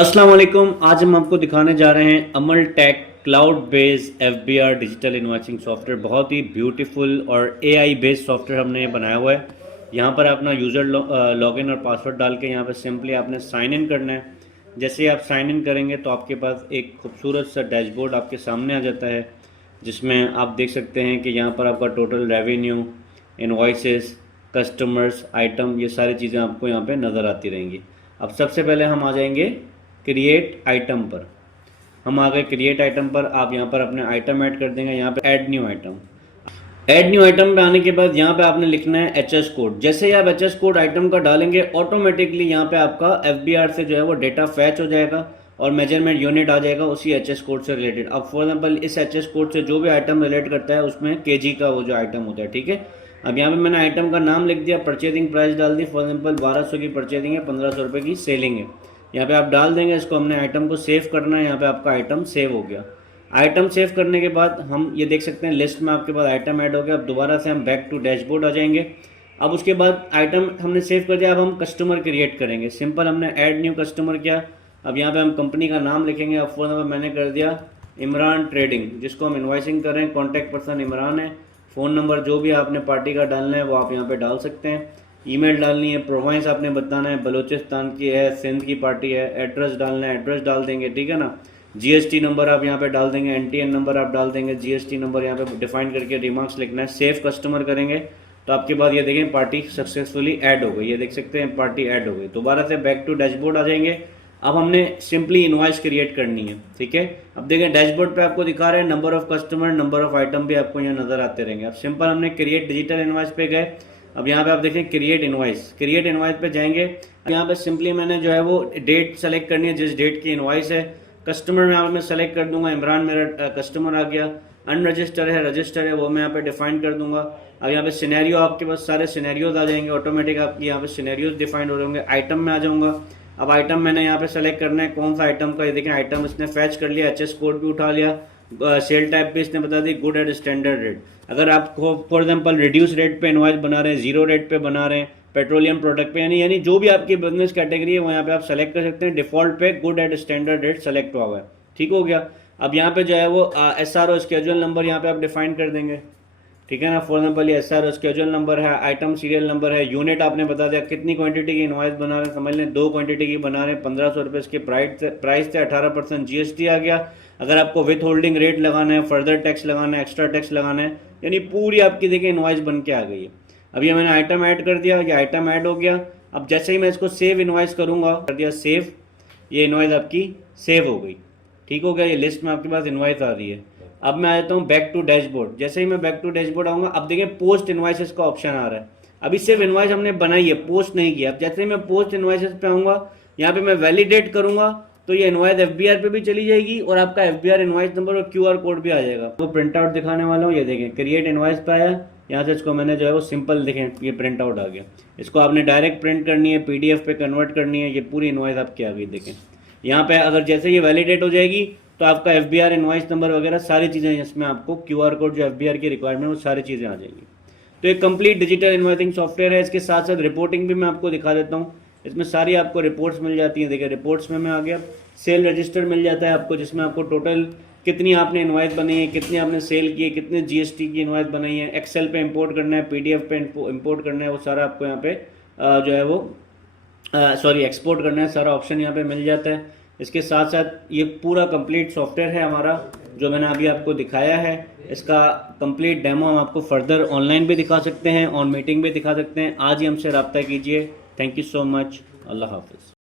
अस्सलाम वालेकुम। आज हम आपको दिखाने जा रहे हैं Amal tech cloud based FBR digital invoicing software. बहुत ही ब्यूटीफुल और AI बेस्ड सॉफ्टवेयर हमने बनाया हुआ है। यहाँ पर अपना यूज़र लॉगिन और पासवर्ड डाल के यहाँ पर सिंपली आपने साइन इन करना है। जैसे ही आप साइन इन करेंगे तो आपके पास एक खूबसूरत सा डैशबोर्ड आपके सामने आ जाता है, जिसमें आप देख सकते हैं कि यहाँ पर आपका total revenue, invoices, customers, item, ये सारी चीज़ें आपको यहाँ पे नज़र आती रहेंगी। अब सबसे पहले हम आ जाएंगे क्रिएट आइटम पर। हम आ गए क्रिएट आइटम पर। आप यहाँ पर अपने आइटम ऐड कर देंगे। यहाँ पे add new item. Add new item पे आने के बाद यहाँ पे आपने लिखना है HS कोड। जैसे ही आप HS कोड आइटम का डालेंगे ऑटोमेटिकली यहाँ पे आपका FBR से जो है वो डेटा फैच हो जाएगा और मेजरमेंट यूनिट आ जाएगा उसी HS कोड से रिलेटेड। अब फॉर एग्जाम्पल इस HS कोड से जो भी आइटम रिलेट करता है उसमें KG का वो जो आइटम होता है, ठीक है। अब यहाँ पे मैंने आइटम का नाम लिख दिया, परचेजिंग प्राइस डाल दी। फॉर एग्जाम्पल 1200 की परचेजिंग है, 1500 रुपये की सेलिंग है। यहाँ पे आप डाल देंगे। इसको हमने आइटम को सेव करना है। यहाँ पे आपका आइटम सेव हो गया। आइटम सेव करने के बाद हम ये देख सकते हैं लिस्ट में आपके पास आइटम ऐड हो गया। अब दोबारा से हम बैक टू डैशबोर्ड आ जाएंगे। अब उसके बाद आइटम हमने सेव कर दिया। अब हम कस्टमर क्रिएट करेंगे। सिंपल हमने ऐड न्यू कस्टमर किया। अब यहाँ पे हम कंपनी का नाम लिखेंगे। अब फोन नंबर मैंने कर दिया इमरान ट्रेडिंग, जिसको हम इन्वाइसिंग कर रहे हैं। कॉन्टैक्ट पर्सन इमरान है। फ़ोन नंबर जो भी आपने पार्टी का डालना है वो आप यहाँ पे डाल सकते हैं। ईमेल डालनी है, प्रोवाइंस आपने बताना है, बलूचिस्तान की है, सिंध की पार्टी है। एड्रेस डालना है, एड्रेस डाल देंगे, ठीक है ना। GST नंबर आप यहाँ पे डाल देंगे, NTN नंबर आप डाल देंगे। GST नंबर यहाँ पे डिफाइन करके रिमार्क्स लिखना है। सेव कस्टमर करेंगे तो आपके बाद ये देखें पार्टी सक्सेसफुली ऐड हो गई। ये देख सकते हैं पार्टी ऐड हो गई। दोबारा से बैक टू डैशबोर्ड आ जाएंगे। अब हमने सिंपली इनवॉइस क्रिएट करनी है, ठीक है। अब देखें डैशबोर्ड पे आपको दिखा रहे हैं number of customer, number of item भी आपको यहाँ नजर आते रहेंगे। अब सिंपल हमने क्रिएट डिजिटल इनवॉइस पे गए। अब यहाँ पे आप देखें क्रिएट इनवॉइस। क्रिएट इनवॉइस पे जाएंगे। यहाँ पे सिंपली मैंने जो है वो डेट सेलेक्ट करनी है जिस डेट की इनवॉइस है। कस्टमर में यहाँ मैं सेलेक्ट कर दूंगा, इमरान मेरा कस्टमर आ गया। अनरजिस्टर है, रजिस्टर है, वो मैं यहाँ पे डिफाइन कर दूंगा। अब यहाँ पे सिनेरियो आपके पास सारे सिनेरियोज आ जाएंगे ऑटोमेटिक। आपके यहाँ पे सिनेरियोज डिफाइंड हो रहे होंगे। आइटम में आ जाऊंगा। अब आइटम मैंने यहाँ पे सेलेक्ट करना है कौन सा आइटम का। ये देखें आइटम इसने फैच कर लिया, HS कोड भी उठा लिया, सेल टाइप पे इसने बता दी गुड एट स्टैंडर्ड रेट। अगर आप फॉर एग्जांपल रिड्यूस रेट पे इनवॉइस बना रहे हैं, 0 रेट पे बना रहे हैं, पेट्रोलियम प्रोडक्ट पे, यानी जो भी आपकी बिजनेस कैटेगरी है वो यहाँ पे आप सेलेक्ट कर सकते हैं। डिफॉल्ट पे good at standard rate select हुआ है, ठीक हो गया। अब यहाँ पे जो है वो SRO स्केड्यूल नंबर यहाँ पे आप डिफाइन कर देंगे, ठीक है ना। फॉर एग्जाम्पल ये SRO स्केड्यूल नंबर है, आइटम सीरियल नंबर है, यूनिट आपने बता दिया कितनी क्वांटिटी की इनवॉइस बना रहे हैं। समझ लें 2 क्वांटिटी की बना रहे हैं, 1500 रुपये इसके प्राइस थे, 18% GST आ गया। अगर आपको विथ होल्डिंग रेट लगाना है, फर्दर टैक्स लगाना है, एक्स्ट्रा टैक्स लगाना है, यानी पूरी आपकी देखिए इनवॉइस बन के आ गई है। अब ये मैंने आइटम ऐड कर दिया, ये आइटम ऐड हो गया। अब जैसे ही मैं इसको सेव इनवॉइस करूँगा, कर दिया सेव, ये इनवॉइस आपकी सेव हो गई, ठीक हो गया। ये लिस्ट में आपके पास इनवॉइस आ रही है। अब मैं आ जाता हूँ बैक टू डैशबोर्ड। जैसे ही मैं बैक टू डैशबोर्ड आऊँगा, अब देखिए पोस्ट इनवॉइसेस का ऑप्शन आ रहा है। अभी सिर्फ इनवॉइस हमने बनाई है, पोस्ट नहीं किया। अब जैसे ही मैं पोस्ट इनवॉइसेस पे आऊँगा, यहाँ पे मैं वैलिडेट करूँगा तो ये इनवॉइस FBR पे भी चली जाएगी और आपका FBR इनवॉइस नंबर और QR कोड भी आ जाएगा। वो प्रिंट आउट दिखाने वाला हूँ। ये देखें क्रिएट इनवॉइस पे आया, यहाँ से इसको मैंने जो है वो सिंपल देखें ये प्रिंट आउट आ गया। इसको आपने डायरेक्ट प्रिंट करनी है, PDF पे कन्वर्ट करनी है, ये पूरी इनवॉइस आपकी आ गई। देखें यहाँ पे अगर जैसे ये वैलिडेट हो जाएगी तो आपका FBR इनवॉइस नंबर वगैरह सारी चीज़ें, इसमें आपको QR कोड जो FBR की रिक्वायरमेंट है वो सारी चीज़ें आ जाएंगी। तो एक कंप्लीट डिजिटल इन्वॉइसिंग सॉफ्टवेयर है। इसके साथ साथ रिपोर्टिंग भी मैं आपको दिखा देता हूँ। इसमें सारी आपको रिपोर्ट्स मिल जाती हैं। देखिए रिपोर्ट्स में मैं आ गया, सेल रजिस्टर मिल जाता है आपको, जिसमें आपको टोटल कितनी आपने इनवॉइस बनाई है, कितनी आपने सेल की है, कितने GST की इनवॉइस बनाई है। एक्सेल पे इंपोर्ट करना है, PDF पे इंपोर्ट करना है, वो सारा आपको यहाँ पे जो है वो एक्सपोर्ट करना है, सारा ऑप्शन यहाँ पे मिल जाता है। इसके साथ साथ ये पूरा कंप्लीट सॉफ्टवेयर है हमारा जो मैंने अभी आपको दिखाया है। इसका कंप्लीट डेमो हम आपको फर्दर ऑनलाइन भी दिखा सकते हैं, ऑन मीटिंग भी दिखा सकते हैं। आज ही हमसे रब्ता कीजिए। Thank you so much. Allah हाफिज़।